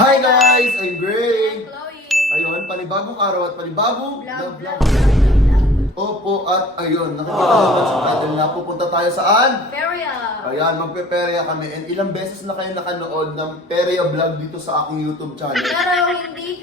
Hi guys! I'm Gray! Chloe. Ayun, panibagong araw at panibagong Vlog. Opo, at ayun, nakikita naman sa title na pupunta tayo saan? Feria. Ayan, magpe-perya kami. And ilang beses na kayo nakanood ng perya vlog dito sa aking YouTube channel. Pero hindi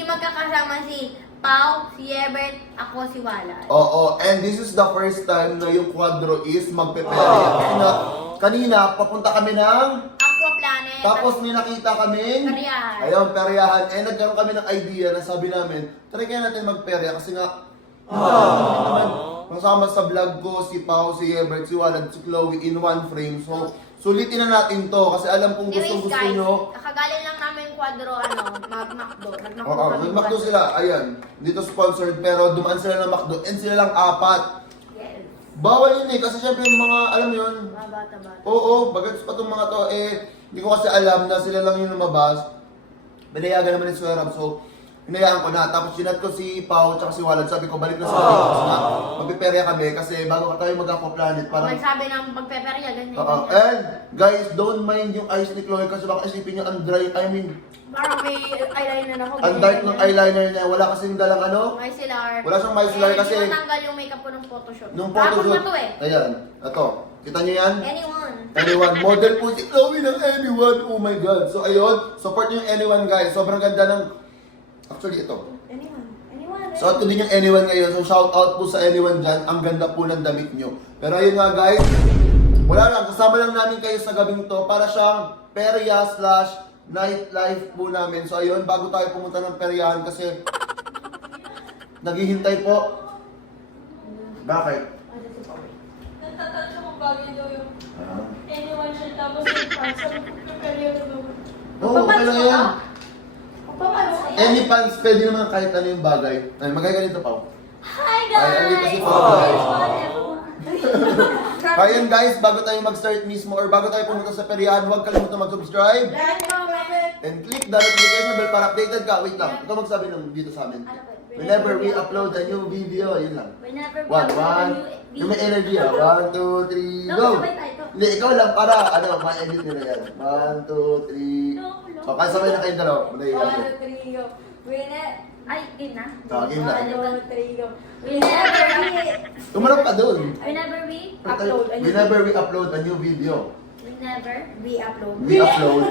magkakasama si Pau, si Ebert, ako si Walat. Oo, and this is the first time na yung Quadro is magpe-perya. Kanina, papunta kami ng... Aqua Planet. Tapos may nakita kaming... Peryahan. Ayun, peryahan. Eh, nagkaroon kami ng idea na sabi namin, try kaya natin magperya kasi nga, naman, masama sa vlog ko si Pao, si Ebert, si Walad, si Chloe in one frame. So, sulitin na natin to kasi alam kong gusto nyo. Kakagaling lang namin Quadro, mag-McDo. Oo, nag-McDo sila. Ayan, dito sponsored pero dumaan sila ng McDo and sila lang 4. Yes. Bawal yun eh, kasi syempre yung mga, alam mo yun, Mga bata-bata. oo, bagats pa itong mga to eh, hindi ko kasi alam na sila lang yung lumabas. Binayagan naman yung Swerab, so hinayaan ko na. Tapos sinat ko si Pao at si Walad, sabi ko balik na sa akin kasi nga magpiperya kami kasi bago ka tayo mag-Aqua Planet parang... Nagsabi ng pagpeperya, ganyan. Oo, and guys, don't mind yung eyes ni Chloe kasi baka isipin nyo ang dry, I mean, Parang may eyeliner ako. ang dark ng eyeliner niya, wala kasing dalang ano. Micellar. Wala siyang micellar kasi... Hindi matanggal yung makeup ko ng photoshoot. Nung Tapos photoshoot, na to eh. ayan, ito, kita nyo yan? Anyone. Model po si Chloe ng Anyone. Oh my God. So ayun, support nyo yung Anyone guys. Sobrang ganda ng... Actually ito. Anyone. So ito din yung Anyone ngayon. So shout out po sa Anyone dyan. Ang ganda po ng damit nyo. Pero ayun nga guys, wala lang. Kasama lang namin kayo sa gabing to para siyang perya / nightlife po namin. So ayun, bago tayo pumunta ng peryahan kasi naghihintay po. Bakit? Natatanong siya kung bagay daw yung Ah. anyone siya tapos yung pants. Sabi ko, prepare yun naman. Oo, okay lang yan. Papansin. Any pants, pwede naman kahit ano yung bagay. Ay, magkaganito pa. Hi Ay, andito si guys! Pao guys. Hi, Ayun guys, bago tayo mag-start mismo or bago tayo pumunta sa peryahan, huwag kalimutan mag-subscribe and click the notification bell para updated ka. Wait lang, ikaw magsabi ng dito sa amin. Whenever we upload a new video, yun lang. Whenever we One, upload a one. new Yung may video. energy ah. 1, 2, 3, go! Sabay tayo. Hindi, ikaw lang para, ano, ma-edit nila yan. 1, 2, 3. O, kaya sabay na kayong dalawa. Muna yung ano. 1, 2, 3, go. Ay, game na. Game na. 1, 2, 3, go. Tumarap ka dun. Whenever we Whenever we upload a new video. we upload. We upload.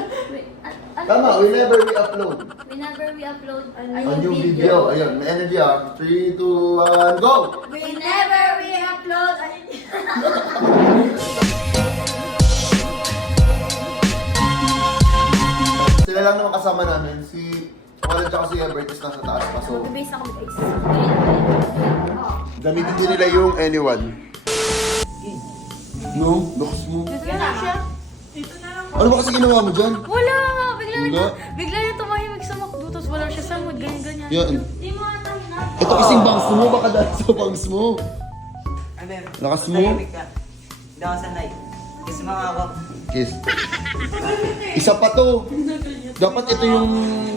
Tama, whenever we upload Whenever we upload a new video. Ayun, may energy ah. 3, 2, 1, go! Whenever we upload Sila lang naman kasama namin. Si Walad tsaka si Ebert is nasa taas pa. So, Mag-base ako with Ace. gamitin din nila yung anyone. No? Looks mo. Yan na siya. Ano ba kasi ginawa mo dyan? Wala nga, Wala. bigla niya tumahimik sa McDo, tapos wala siya sa mood, ganyan-ganyan. Yan. Di mo ata hinapin. Ito kasing bangs mo. Baka dahil sa bangs mo. Ano yun? Lakas mo. Tahimik ka. Hindi ako sanay. Kasi mga ako. Kiss. Isa pa to. Dapat ito yung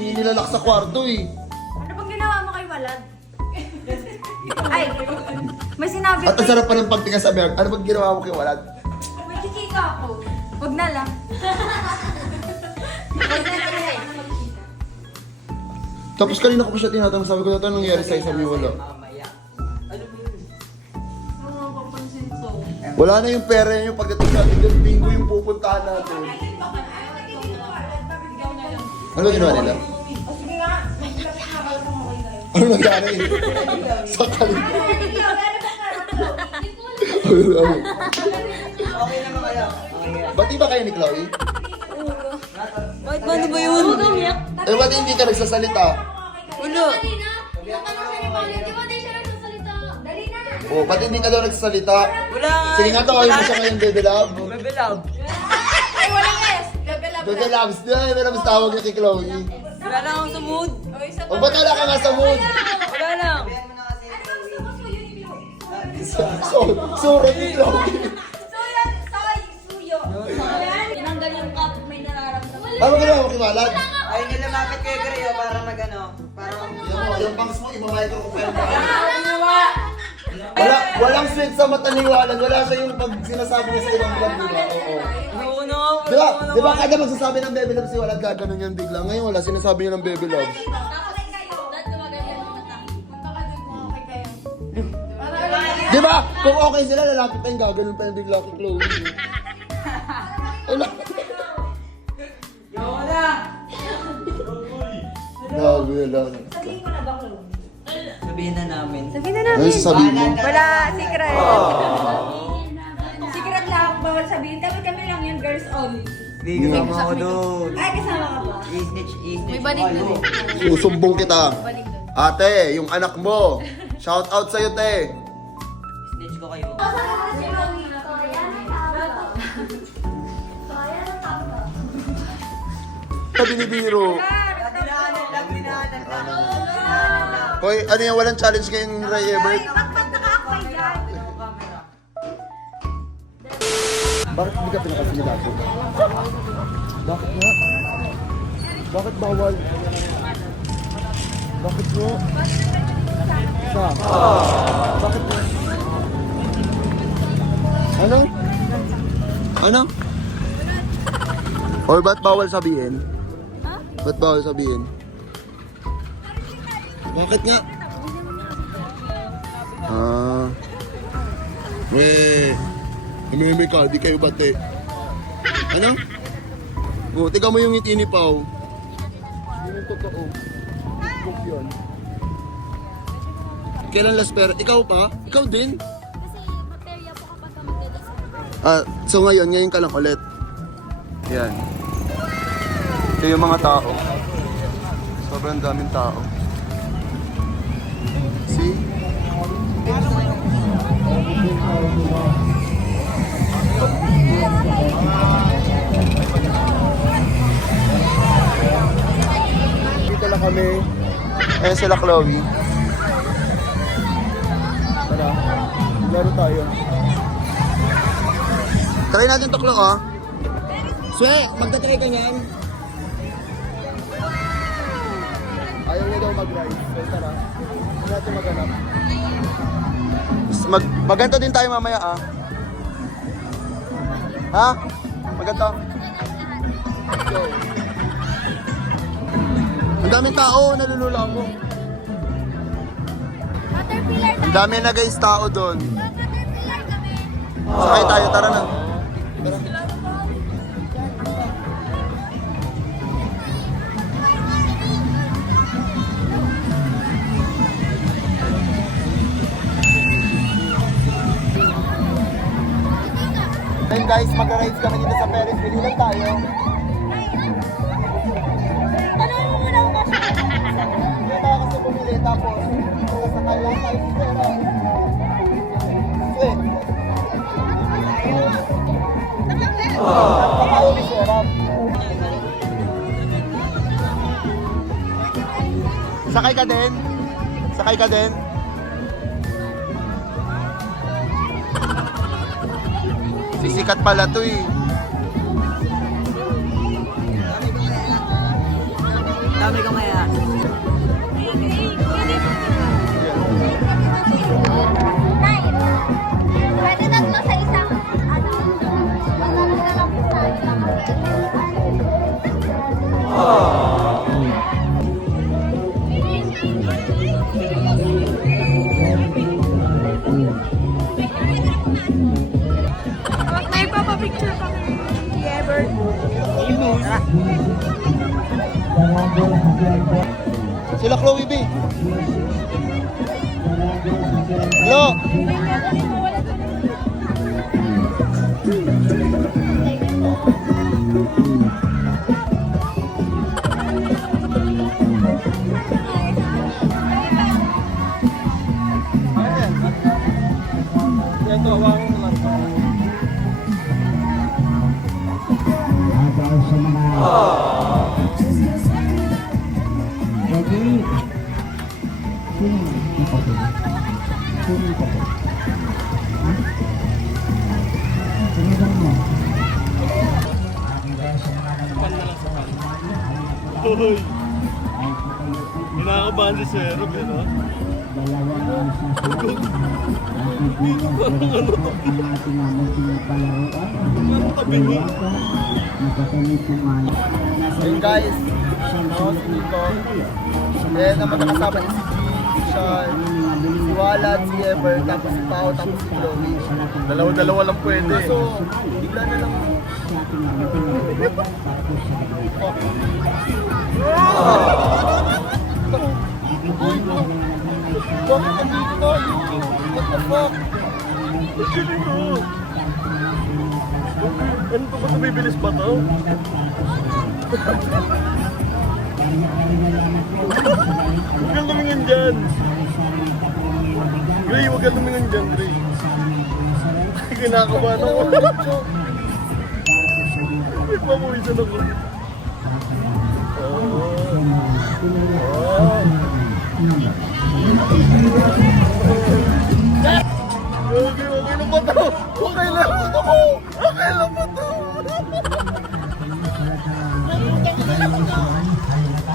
nilalak sa kwarto eh. Ano bang ginawa mo kay Walad? Ay, may sinabi At ang sarap pa ng pagtinga sa Amerik. Ano bang ginawa mo kay Walad? may chika ako. Huwag na lang. Tapos kanina ko pa siya tinatanong. Sabi ko na ito nangyari sa'yo. Sabi niya wala. Mamaya. Ano ba yun? Ano papansin to? Wala na yung pera niyo pagdating sa atin. Yung bingo yung pupuntahan natin. Ano ba ginawa nila? Ano nangyari? Sakali. Okay naman kayo. Okay. Ba't di ba kayo ni Chloe? Bakit ba ano ba yun? Eh, ba't hindi ka nagsasalita? Wala. Oh, ba't hindi ka daw nagsasalita? Wala nga. Sige nga to, ayaw mo siya ngayon, Bebe Love. Bebe love. Bebe Loves, Bebe Loves tawag niya kay Chloe. Wala lang ako sa mood. O ba't wala ka nga sa mood? Wala lang. Sabihan mo na kasi. Surot ni Chloe. Tinanggal yung cup, may nararamdaman. Ano ginawa mo kay Walad? Ayun yung lumapit kay Gray para mag-ano. Para Yung bangs mo, imamay ko kung pwede. Walang sweet sa mata ni Walad. Wala siya yung pag sinasabi niya sa ibang vlog, di ba? Oo. Oo na ako Di ba kada magsasabi ng baby love si Walad gaganon yan bigla. Ngayon wala sinasabi niya ng baby love. Di ba? Kung okay sila, lalapit tayong gaganon pa yung bigla kay Chloe. Wala. Yo na! Grabe lang. Sabihin ko na ba, Chloe? Sabihin na namin. Sabihin na Ano namin. sasabihin mo? Wala, secret. Secret lang, bawal sabihin. Kami lang yun, girls only. Hindi kasama ako doon. Ay, kasama ka ba? I-snitch. May banig doon. Susumbong kita. Banig doon. Ate, yung anak mo. Shout out sa'yo, te. Snitch ko kayo. Binibiro. Dinaanan lang. Hoy, ano yung walang challenge kayong Ray Ebert? Ba't naka-akway dyan? Bakit hindi ka pinakasimilado? Bakit nga? Bakit bawal? Bakit nga? Sa? Bakit nga? Ano? Ano? Or ba't bawal sabihin? Ba't bawal sabihin? Bakit nga? Umimi ka, di kayo bate. Ano? O, tika mo yung ngiti ni Pao. Yun yung totoo. Book yun. Kailan last pera? Ikaw pa? Ikaw din? Kasi material po kapag ka magdadasal. So ngayon ka lang ulit. Yan. Ito yung mga tao. Sobrang daming tao. See? Dito lang kami. Eh sila Chloe. Tara. Laro tayo. Try natin to, Chloe, ah. Swe, magta-try ka niyan. Ayaw niya daw mag-ride. So, tara. Hindi natin maghanap. Maganto din tayo mamaya, ah. Ha? Maganto? Let's go. Ang daming tao, nalulula mo. Caterpillar Ang dami na guys tao doon. Caterpillar kami. Sakay tayo, tara na. Tara. Then guys, mag-rides kami dito sa Ferris wheel. Ilan tayo? Tanong mo muna ako kasi. Hindi tayo kasi bumili tapos sasakay lang tayo si Pera. Sweet. Tayo ni Pera. Sakay ka din? Sakay ka din? Sisikat pala to eh. Dami ka maya. Nine. Pwede tatlo sa isang, ano, tatlo na lang po sa isang. May papapicture kami. Ever. Sila Chloe B. Hello. Ito, awang lang. Hinakabahan si Sir, no? Ayun guys, ako si Nico. Then ang magkakasama ni si G, si Sean, si Walad, si Ever, tapos si Pao, tapos si Chloe. Dalawa-dalawa lang pwede. So, bigla na lang. Bakit nandito tayo? What the fuck? Ano to ba? Tumibilis ba to? Huwag kang tumingin dyan. Gray, huwag kang tumingin dyan, Gray. Kinakabahan ako. May pamuwisan ako. Okay, okay lang ba to? Okay lang ba to? Okay lang ba to?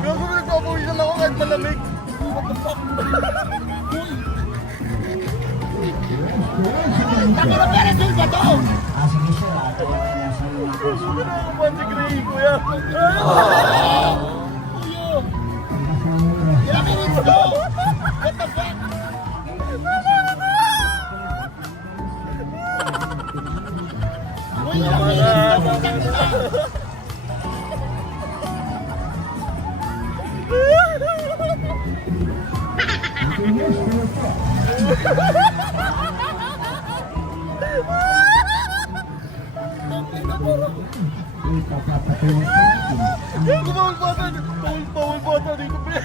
Gago, nagpapawisan ako kahit malamig. What the fuck? Nakakapan si Gray, kuya. Bawal bata dito, pre.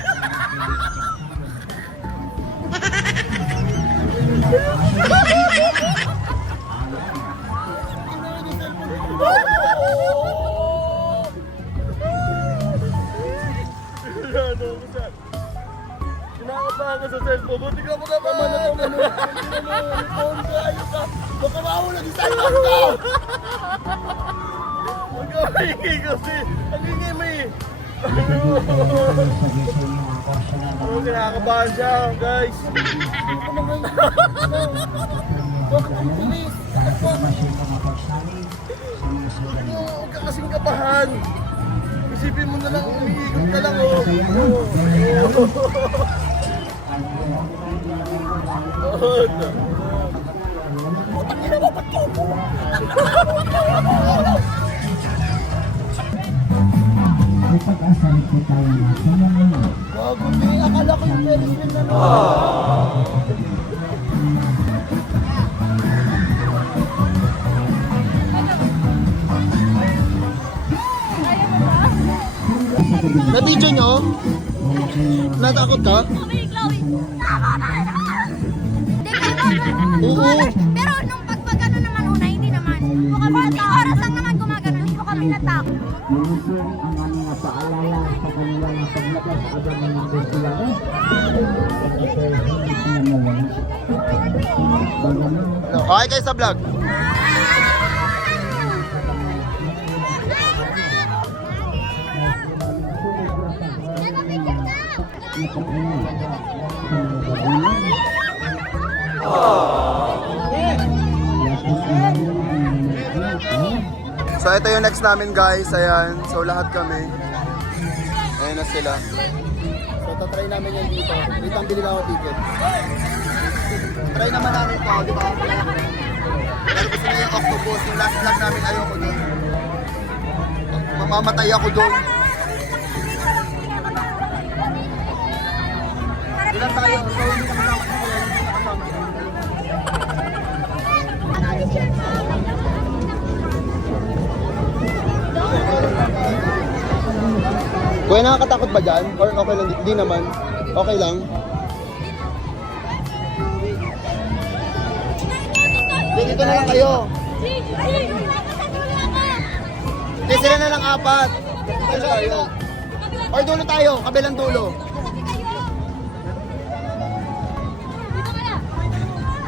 Kinakabahan ka sa cellphone. Buti ka mo naman. Baka mahulog yung cellphone ko! Huwag ka maingay kasi. Ang ingay mo eh. Oh, kinakabahan siya, guys. Huwag ka kasing kabahan. Isipin mo na lang, umiikot ka lang, oh. Gago, di. Akala ko yung Ferris wheel na Na-video nyo? Natakot ka? Hindi kayo Oo. Pero nung pagpagano naman una, hindi naman. Mukha ba oras lang naman gumagano, hindi ko kami natakot. Okay kayo sa vlog? So ito yung next namin guys, ayan. So lahat kami. Ayan na sila. So tatry namin yan dito. Dito ang bili ako ticket. Try naman namin to, di ba? Pero gusto niya yung octopus. Yung last vlog namin ayoko doon. Mamamatay ako doon. Ilan tayo? So hindi na kasama sila. Hindi na kasama sila. Kuya, nakakatakot ba dyan? Or okay lang? Di naman. Okay lang. Dito na lang kayo. Hindi, sila na lang apat. Dito tayo. Or dulo tayo, kabilang dulo.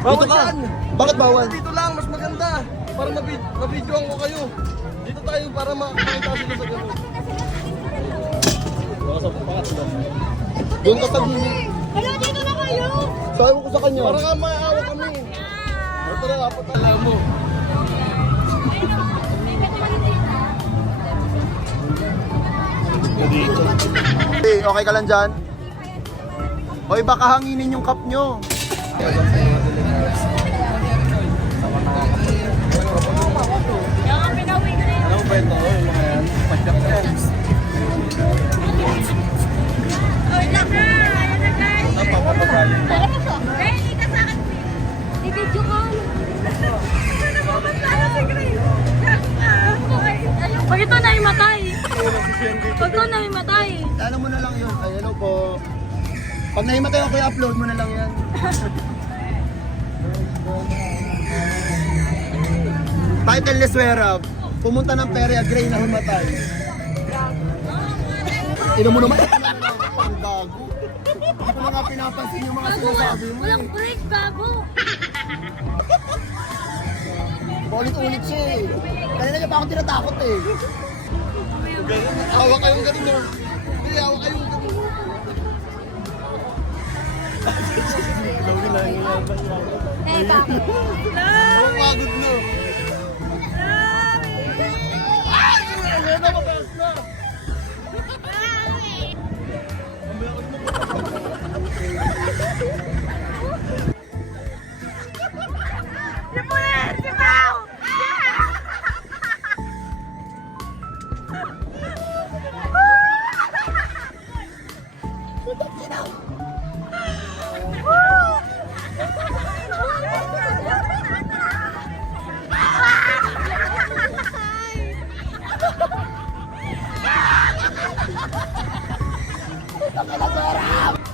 Bawal Dito ka. yan. Bakit bawal? Dito lang, mas maganda. Para mabidyoan ko kayo. Dito tayo para makakita sila sa gano'n. Doon ka sa gilid. Hello, dito na kayo! Sabi ko sa kanya. Para nga may awa kami. Tara, dapat alam mo. Hey, okay ka lang dyan? Hoy, baka hanginin yung cup nyo. Anong kwento? Mga yan. Padyak yan. Napapapagaling pa. I-video ko. Pag ito naimatay. Pag ito naimatay. Ano mo na lang yun. Ay, hello po. Pag nahimatay ako, i-upload mo na lang yan. Title ni Swera, pumunta ng Peria Gray na himatay. Ino mo naman. Ang gago. Hindi ko na nga pinapansin yung mga sinasabi mo. Walang break, bago. Ulit-ulit siya eh. Kanina niya pa ako tinatakot eh. Awa kayong ganun no. Hindi, awa kayong ganun. Teka. Ang pagod no. Ay, na mataas na.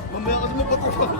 Mamaya ka naman patulog.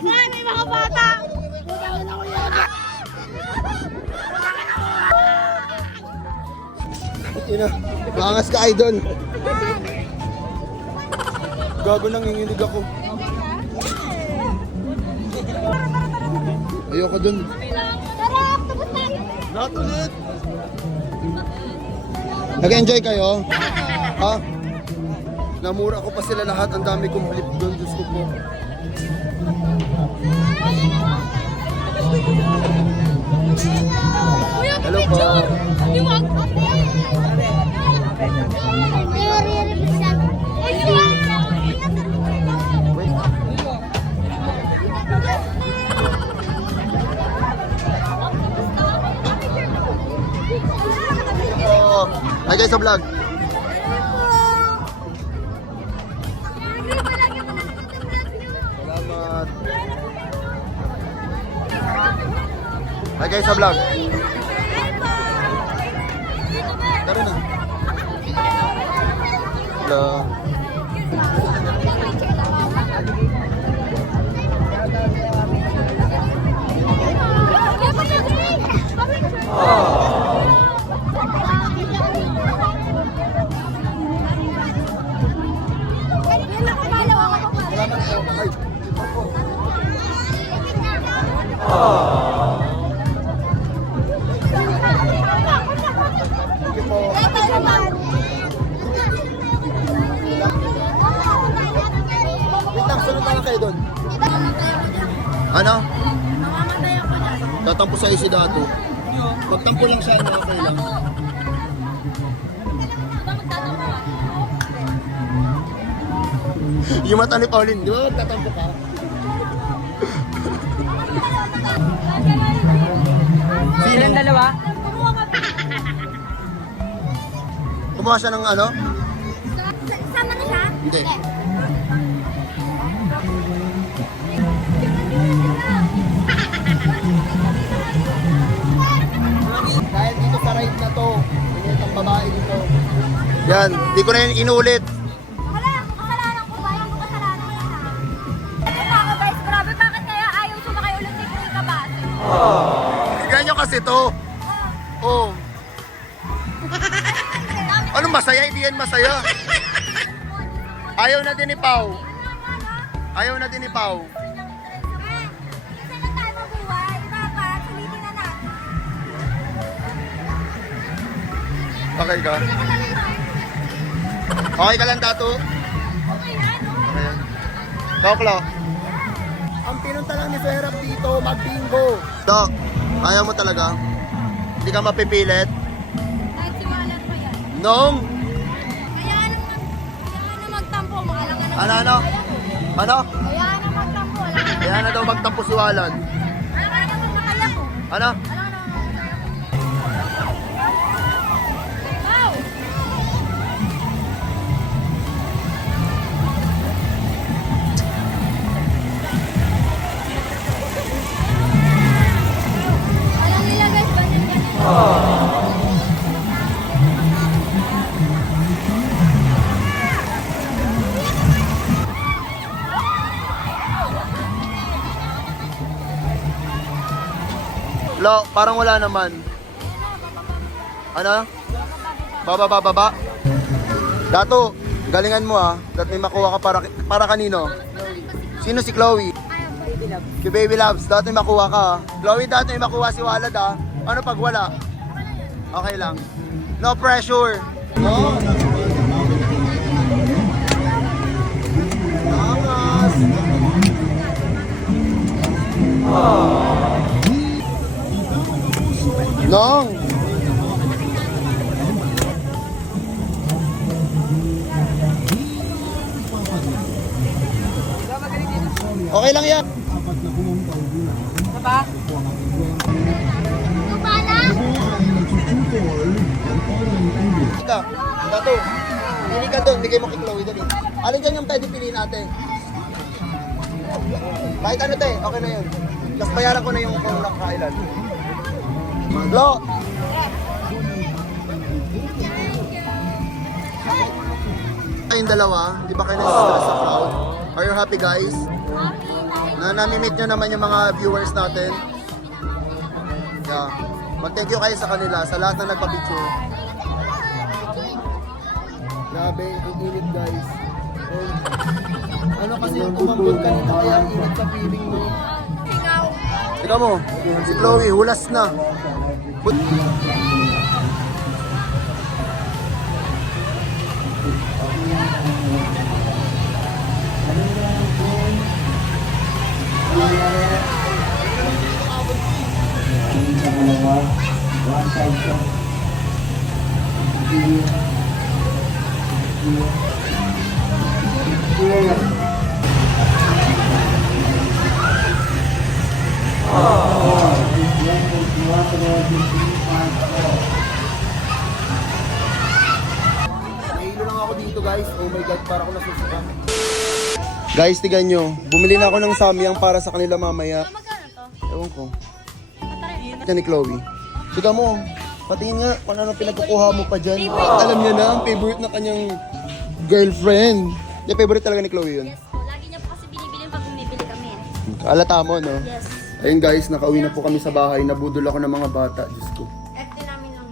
May mga bata. Ina, maangas ka idol. Gago, nanginginig ako. Ayoko dun. Tara, tapos tayo. Not ulit. Nag-enjoy kayo? Ha? Namura ko pa sila lahat. Ang dami kong blip doon. Diyos ko po. Kuya, Hello po. Liwag. Oh, hi guys sa vlog. Salamat. Hi guys sa vlog. Tara na. Hello. Salamat po. Ay. Sige po. Wait lang, sunod na lang kayo doon. Ano? Mamamatay ako dyan. Tatampo sa isi dato. Pagtampo lang siya, hindi okay lang. Yung mata ni Pauline, di ba magtatampo ka? Silang dalawa? Kumuha siya ng ano? Sama na siya? Hindi. Dahil dito sa ride na to, may isang babae dito. Yan, di ko na yun inulit. Wala, kasalanan ko ba? Yung kasalanan ko na. Ito na ako guys, grabe, bakit kaya ayaw sumakay ulit ni Kuya Kabase? Tignan nyo kasi to. Oh. Anong masaya? Hindi yan masaya. Ayaw na din ni Pau. Ayaw na din ni Pau. Isa na tayo mabuhay, dapat sulitin na natin. Okay ka? Okay ka lang, Dato? Okay na, no? Okay yan. Koklo. Ang pinunta lang ni Serap dito, mag-bingo. Dok, ayaw mo talaga? Hindi ka mapipilit? Kahit siwalat mo yan. Nung? Kaya na magtampo, maalang ka na. Ano? Ano? Kaya na magtampo, alam ka na. Kaya na daw magtampo si Walad. Alam ka na magmakaya ko. Ano? Alam ka na magmakaya ko. Wow! Alam nila guys, ganyan. Lo, parang wala naman. Ano? Baba. Dato, galingan mo ah. Dato may makuha ka para kanino? Sino si Chloe? Si Baby Loves. Dato may makuha ka ah. Chloe, dato may makuha si Walad ah. Ano pag wala? Okay lang. No pressure. No. Angas. Nong. Okay lang yan. Diba? Ika, Dato. Pili ka doon, bigay mo kay Chloe dali. Alin dyan yung pwede piliin ate? Kahit ano te, okay na yun. Tapos bayaran ko na yung Coronel Island. Lo! Kayong dalawa, di ba kayo nasa sa crowd? Are you happy guys? Na nami-meet nyo naman yung mga viewers natin. Yeah. Mag-thank you kayo sa kanila, sa lahat na nagpa-picture. Grabe, ang init guys. And, ano kasi yung umambot kanina kaya ang init sa feeling mo. Tika mo, si Chloe, hulas na. Nahilo lang ako dito guys. Oh my god, para ako nasusuka. Guys, tigan nyo. Bumili na ako ng samyang para sa kanila mamaya. Magkano to? Ewan ko. Yan ni Chloe. Tiga mo. Patingin nga kung ano pinagkukuha mo pa dyan. Alam niya na, ang favorite na kanyang girlfriend. Yung favorite talaga ni Chloe yun. Yes po, lagi niya po kasi binibili pag bumibili kami. Alata mo, no? Yes. Ayun guys, nakauwi na po kami sa bahay. Nabudol ako ng mga bata. Diyos ko. Ito namin lang.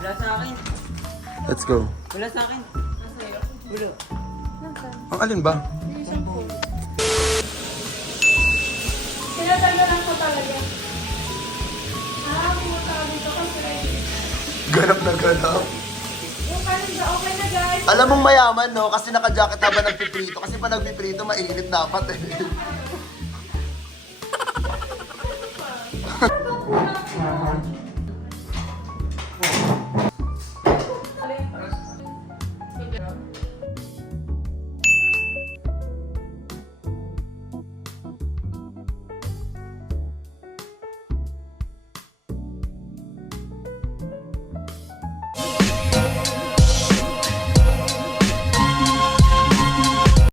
Wala sa akin. Let's go. Wala sa akin. Wala. Ang alin ba? Tinatagal lang ko talaga. Pumunta ka dito kasi Ganap na ganap. yung kanin okay na guys. Alam mong mayaman, no? Kasi naka-jacket habang nagpiprito. Kasi pa nagpiprito, mainit dapat eh.